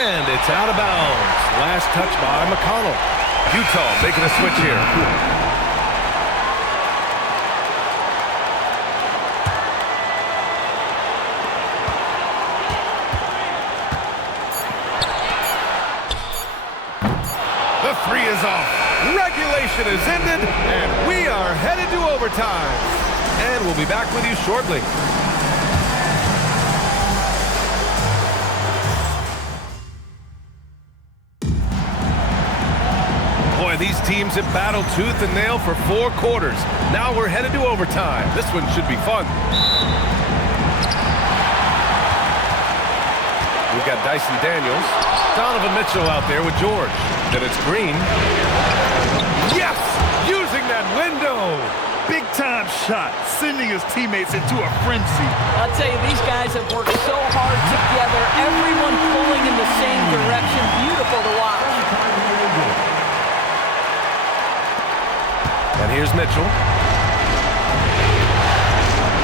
And it's out of bounds. Last touch by McConnell. Utah making a switch here. The three is off. Regulation is ended, and we are headed to overtime. And we'll be back with you shortly. Boy, these teams have battled tooth and nail for 4 quarters. Now we're headed to overtime. This one should be fun. We've got Dyson Daniels. Donovan Mitchell out there with George. Then it's Green. Yes! Using that window! Big-time shot, sending his teammates into a frenzy. I'll tell you, these guys have worked so hard together. Everyone pulling in the same direction. Beautiful to watch. And here's Mitchell.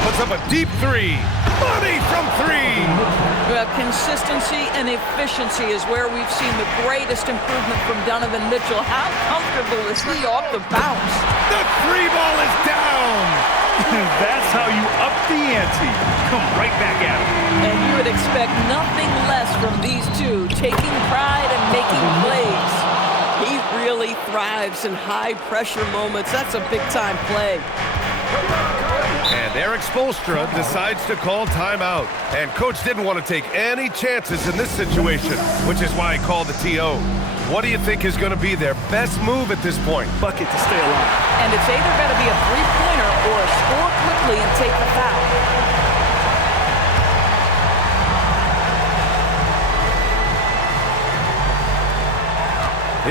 Puts up a deep three. Money from 3! Consistency and efficiency is where we've seen the greatest improvement from Donovan Mitchell. How comfortable is he off the bounce? The 3 ball is down! That's how you up the ante. Come right back at him. And you would expect nothing less from these two, taking pride and making plays. He really thrives in high-pressure moments. That's a big-time play. And Eric Spoelstra decides to call timeout. And Coach didn't want to take any chances in this situation, which is why he called the TO. What do you think is going to be their best move at this point? Bucket to stay alive. And it's either going to be a three-pointer or score quickly and take the foul.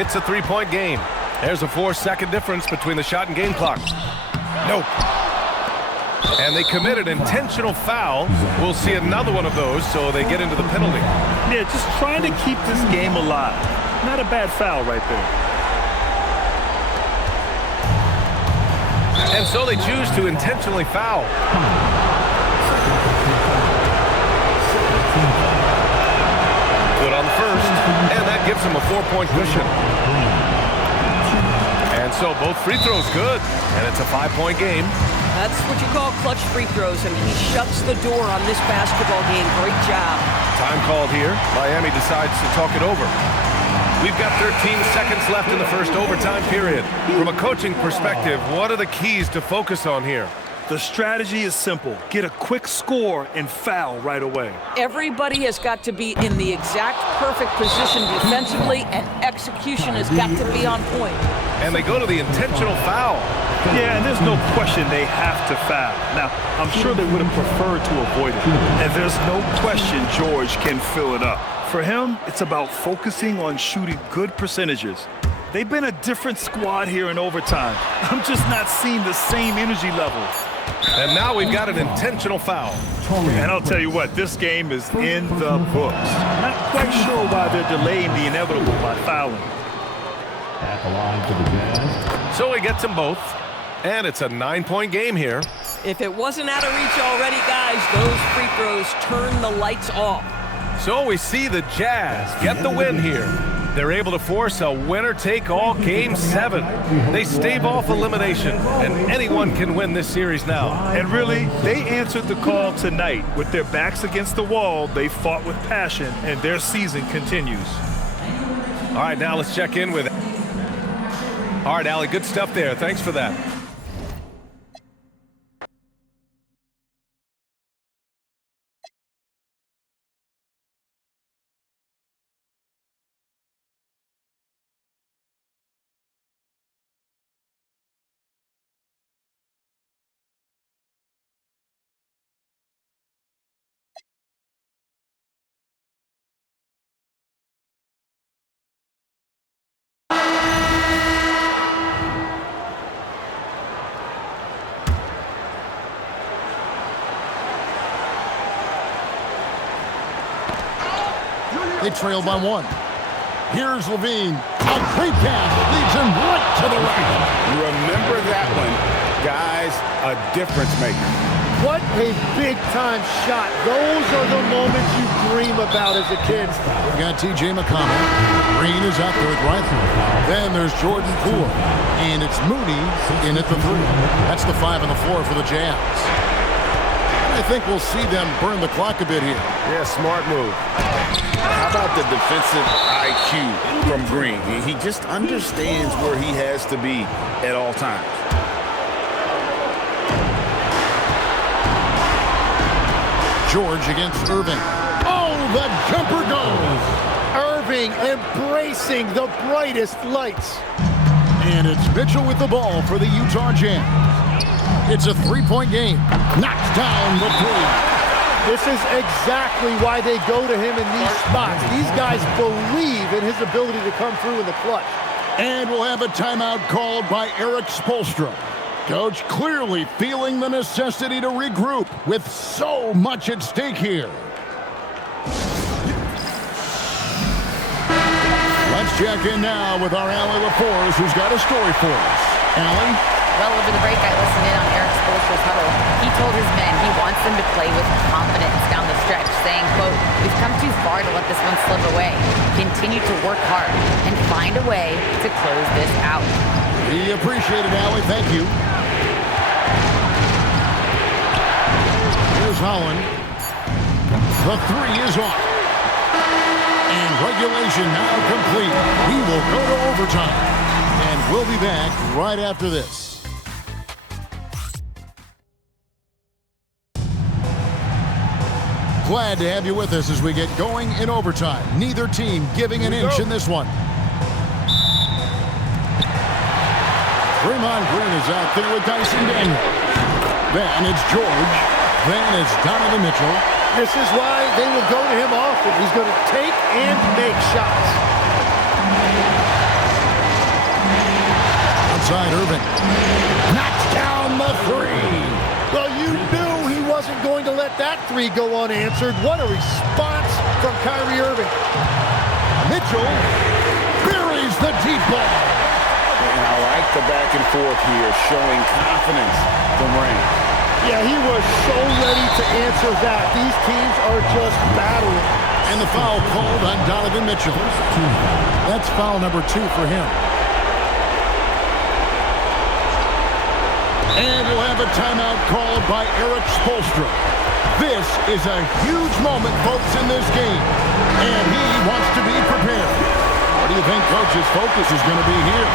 It's a 3-point game. There's a 4-second difference between the shot and game clock. Nope. And they committed intentional foul. We'll see another one of those, so they get into the penalty. Yeah, just trying to keep this game alive. Not a bad foul right there. And so they choose to intentionally foul. Good on the first, and that gives them a 4-point cushion. And so both free throws good, and it's a 5-point game. That's what you call clutch free throws, and he shuts the door on this basketball game. Great job. Time called here. Miami decides to talk it over. We've got 13 seconds left in the first overtime period. From a coaching perspective, what are the keys to focus on here? The strategy is simple. Get a quick score and foul right away. Everybody has got to be in the exact perfect position defensively, and execution has got to be on point. And they go to the intentional foul. Yeah, and there's no question they have to foul. Now, I'm sure they would have preferred to avoid it. And there's no question George can fill it up. For him, it's about focusing on shooting good percentages. They've been a different squad here in overtime. I'm just not seeing the same energy level. And now we've got an intentional foul. And I'll tell you what, this game is in the books. Not quite sure why they're delaying the inevitable by fouling. At the line for the Jazz. So he gets them both. And it's a 9-point game here. If it wasn't out of reach already, guys, those free throws turn the lights off. So we see the Jazz get the win here. They're able to force a winner-take-all Game 7. They stave off elimination, and anyone can win this series now. And really, they answered the call tonight. With their backs against the wall, they fought with passion, and their season continues. All right, now let's check in with... All right, Allie, good stuff there. Thanks for that. They trail by 1. Here's Levine. A great pass leads him right to the right. Remember that one. Guys, a difference maker. What a big-time shot. Those are the moments you dream about as a kid. We've got T.J. McConnell. Green is out there at right. Then there's Jordan Poole. And it's Mooney in at the 3. That's the 5 and the 4 for the Jazz. I think we'll see them burn the clock a bit here. Yeah, smart move. How about the defensive IQ from Green? He just understands where he has to be at all times. George against Irving. Oh, the jumper goes. Irving embracing the brightest lights. And it's Mitchell with the ball for the Utah Jazz. It's a 3-point game. Knocks down the 3. This is exactly why they go to him in these spots. These guys believe in his ability to come through in the clutch. And we'll have a timeout called by Eric Spoelstra. Coach clearly feeling the necessity to regroup with so much at stake here. Let's check in now with our Allie LaForce, who's got a story for us. Allie? Well, over the break, I listened in on Eric Spoelstra's huddle. He told his men he wants them to play with confidence down the stretch, saying, quote, "We've come too far to let this one slip away. Continue to work hard and find a way to close this out." We appreciate it, Allie. Thank you. Here's Holland. The 3 is off. And regulation now complete. We will go to overtime. And we'll be back right after this. Glad to have you with us as we get going in overtime. Neither team giving an inch in this one. Draymond Green is out there with Dyson Daniels. Then it's George. Then it's Donovan Mitchell. This is why they will go to him often. He's going to take and make shots. Outside Irving. Knocks down the 3. Well, you knew he wasn't going to let that 3 go unanswered. What a response from Kyrie Irving. Mitchell buries the deep ball. And I like the back and forth here, showing confidence from Rain. Yeah, he was so ready to answer that. These teams are just battling. And the foul called on Donovan Mitchell. That's foul number 2 for him. And we'll have a timeout called by Eric Spoelstra. This is a huge moment, folks, in this game. And he wants to be prepared. What do you think Coach's focus is going to be here?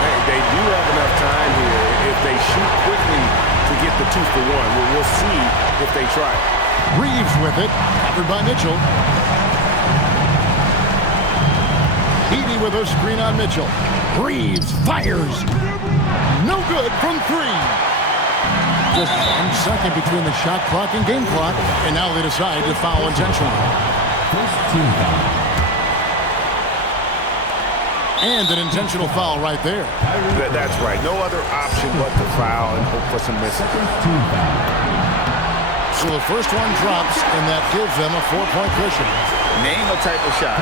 Hey, they do have enough time here. If they shoot quickly to get the 2 for 1, we'll see if they try. Reeves with it, covered by Mitchell. Edey with a screen on Mitchell. Reeves fires. No good from 3. Just 1 second between the shot clock and game clock, and now they decide to foul intentionally. First team foul. And an intentional foul right there. That's right. No other option but to foul and hope for some misses. So the first one drops, and that gives them a 4-point cushion. Name a type of shot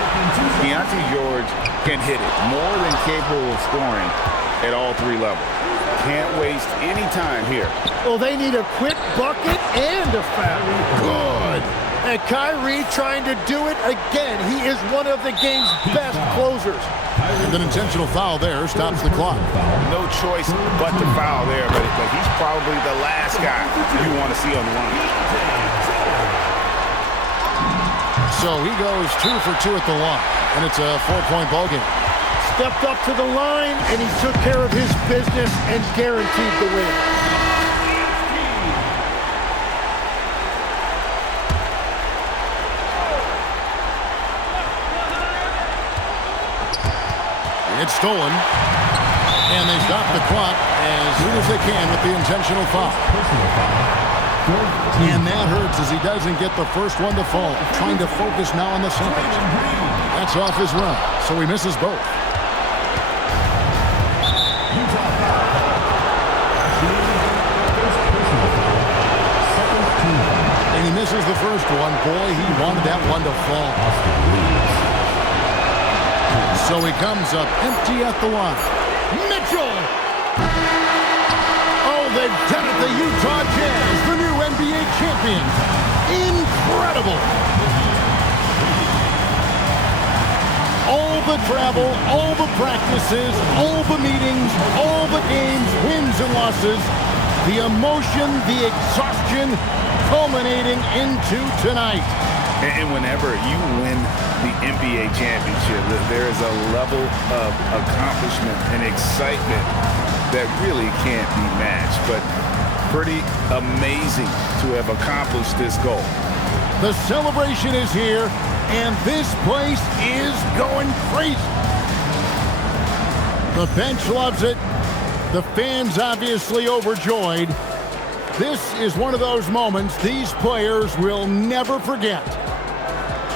Deontay George can hit it. More than capable of scoring at all 3 levels. Can't waste any time here. Well, they need a quick bucket and a foul. Good. And Kyrie trying to do it again. He is one of the game's best closers. And an intentional foul there stops the clock. No choice but to foul there, but he's probably the last guy you want to see on the line. So he goes 2 for 2 at the line, and it's a 4-point ball game. Stepped up to the line, and he took care of his business and guaranteed the win. It's stolen, and they stop the clock as soon as they can with the intentional foul. And that hurts as he doesn't get the first one to fall. Trying to focus now on the second. That's off his run, so he misses both. And he misses the first one. Boy, he wanted that one to fall. So he comes up empty at the line. Mitchell! Oh, they've done it, the Utah Jazz, the new NBA champions. Incredible! the travel, all the practices, all the meetings, all the games, wins and losses, the emotion, the exhaustion, culminating into tonight. And whenever you win the NBA championship, there is a level of accomplishment and excitement that really can't be matched. But pretty amazing to have accomplished this goal. The celebration is here, and this place is going crazy. The bench loves it. The fans obviously overjoyed. This is one of those moments these players will never forget.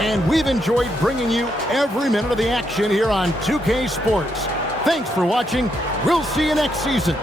And we've enjoyed bringing you every minute of the action here on 2K Sports. Thanks for watching. We'll see you next season.